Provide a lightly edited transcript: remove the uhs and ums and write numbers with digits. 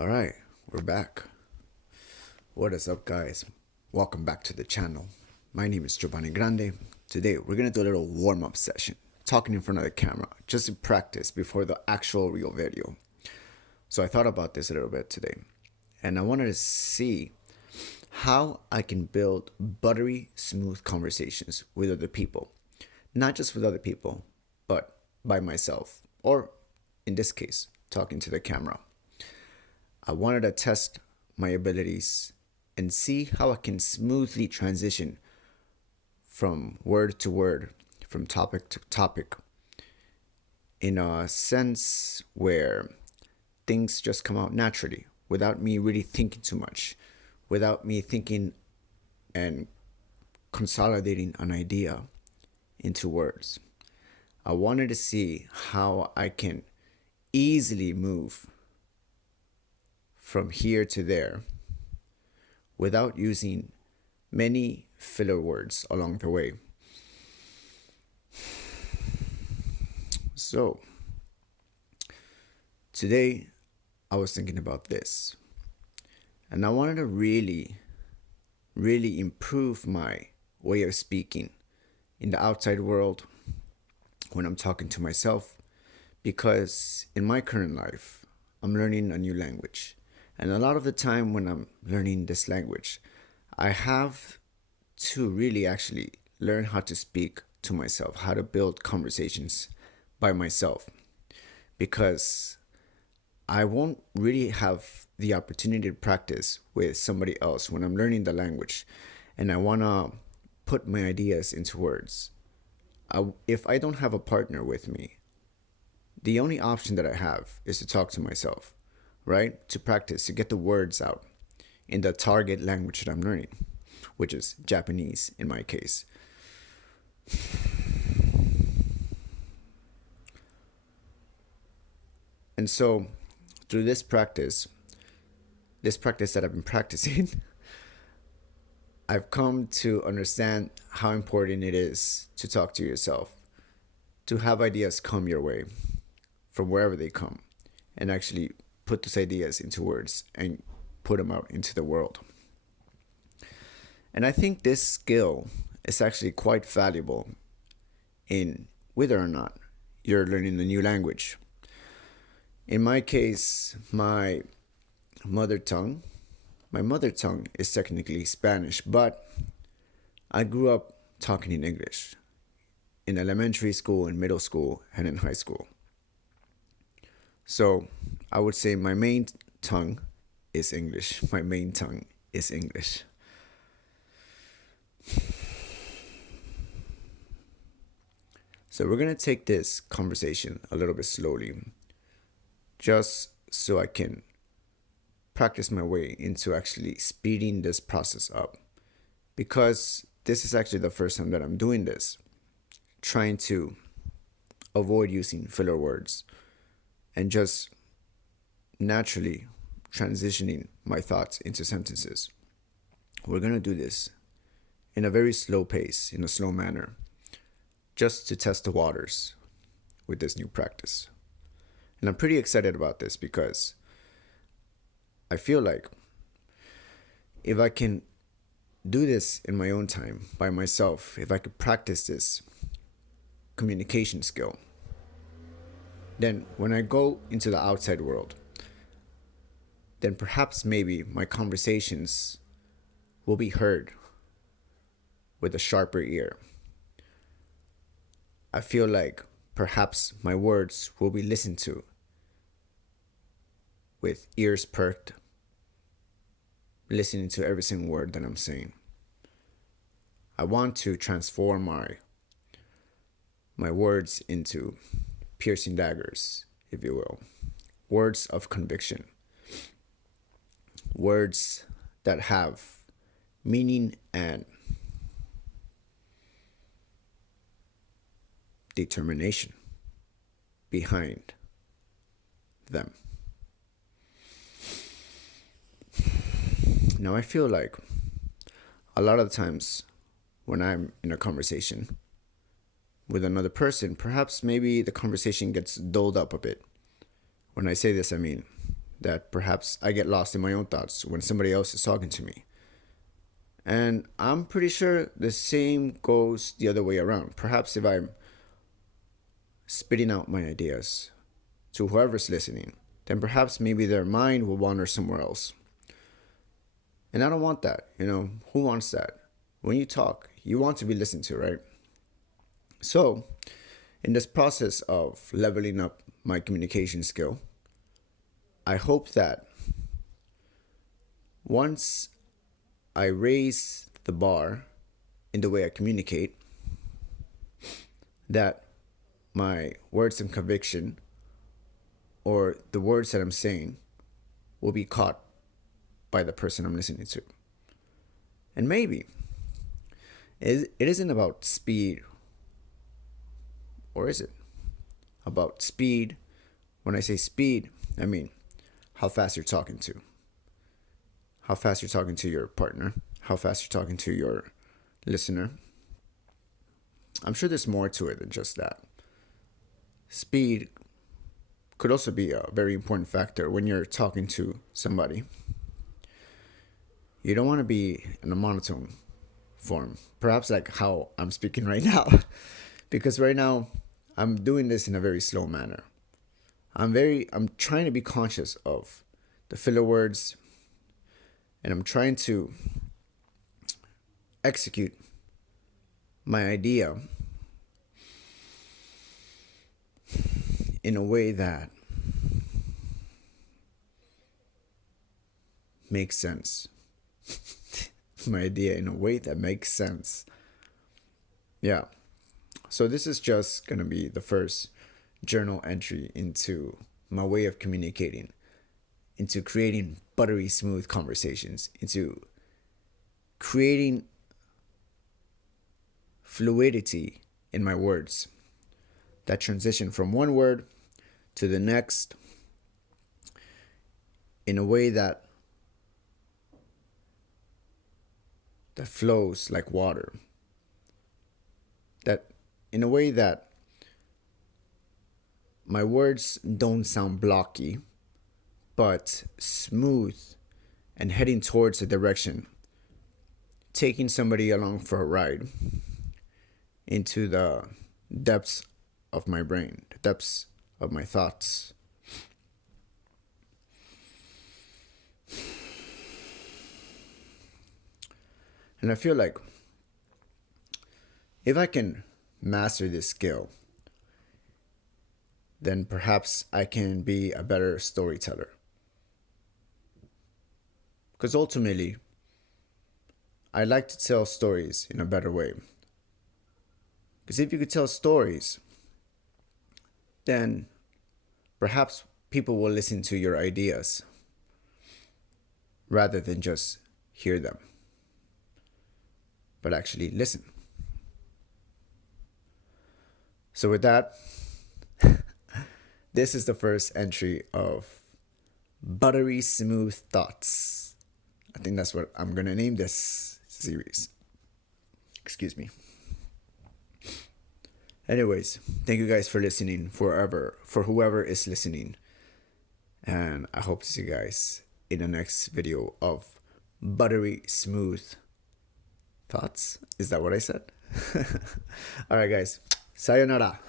All right, we're back. What is up, guys? Welcome back to the channel. My name is Giovanni Grande. Today, we're gonna do a little warm-up session, talking in front of the camera, just to practice before the actual real video. So I thought about this a little bit today, and I wanted to see how I can build buttery, smooth conversations with other people. Not just with other people, but by myself, or in this case, talking to the camera. I wanted to test my abilities and see how I can smoothly transition from word to word, from topic to topic, in a sense where things just come out naturally without me really thinking too much, without me thinking and consolidating an idea into words. I wanted to see how I can easily move from here to there without using many filler words along the way. So, today I was thinking about this, and I wanted to really improve my way of speaking in the outside world when I'm talking to myself, because in my current life, I'm learning a new language. And a lot of the time when I'm learning this language, I have to really actually learn how to speak to myself, how to build conversations by myself, because I won't really have the opportunity to practice with somebody else when I'm learning the language and I want to put my ideas into words. If I don't have a partner with me, the only option that I have is to talk to myself, right? To practice, to get the words out in the target language that I'm learning, which is Japanese in my case. And so, through this practice that I've been practicing, I've come to understand how important it is to talk to yourself, to have ideas come your way from wherever they come, and actually put those ideas into words and put them out into the world. And I think this skill is actually quite valuable in whether or not you're learning a new language. In my case, mother tongue is technically Spanish, but I grew up talking in English in elementary school, in middle school, and in high school. So I would say my main tongue is English. My main tongue is English. So we're going to take this conversation a little bit slowly, just so I can practice my way into actually speeding this process up. Because this is actually the first time that I'm doing this, trying to avoid using filler words and just naturally transitioning my thoughts into sentences. We're going to do this in a very slow pace, in a slow manner, just to test the waters with this new practice. And I'm pretty excited about this because I feel like if I can do this in my own time, by myself, if I could practice this communication skill, then when I go into the outside world, then perhaps maybe my conversations will be heard with a sharper ear. I feel like perhaps my words will be listened to with ears perked, listening to every single word that I'm saying. I want to transform my words into piercing daggers, if you will. Words of conviction. Words that have meaning and determination behind them. Now, I feel like a lot of the times when I'm in a conversation with another person, perhaps maybe the conversation gets dulled up a bit. When I say this, I mean that perhaps I get lost in my own thoughts when somebody else is talking to me. And I'm pretty sure the same goes the other way around. Perhaps if I'm spitting out my ideas to whoever's listening, then perhaps maybe their mind will wander somewhere else. And I don't want that. Who wants that? When you talk, you want to be listened to, right? So, in this process of leveling up my communication skill, I hope that once I raise the bar in the way I communicate, that my words of conviction or the words that I'm saying will be caught by the person I'm listening to. And maybe it isn't about speed, or is it? About speed. When I say speed, I mean how fast you're talking to. How fast you're talking to your partner. How fast you're talking to your listener. I'm sure there's more to it than just that. Speed could also be a very important factor when you're talking to somebody. You don't want to be in a monotone form. Perhaps like how I'm speaking right now. Because right now, I'm doing this in a very slow manner. I'm trying to be conscious of the filler words, and I'm trying to execute my idea in a way that makes sense. My idea in a way that makes sense. Yeah. So this is just going to be the first journal entry into my way of communicating, into creating buttery smooth conversations, into creating fluidity in my words that transition from one word to the next in a way that flows like water. That in a way that my words don't sound blocky, but smooth and heading towards a direction, taking somebody along for a ride into the depths of my brain, the depths of my thoughts. And I feel like if I can master this skill, then perhaps I can be a better storyteller. Because ultimately, I like to tell stories in a better way. Because if you could tell stories, then perhaps people will listen to your ideas rather than just hear them, but actually listen. So with that, this is the first entry of Buttery Smooth Thoughts. I think that's what I'm going to name this series. Excuse me. Anyways, thank you guys for listening for whoever is listening. And I hope to see you guys in the next video of Buttery Smooth Thoughts. Is that what I said? All right, guys. Sayonara.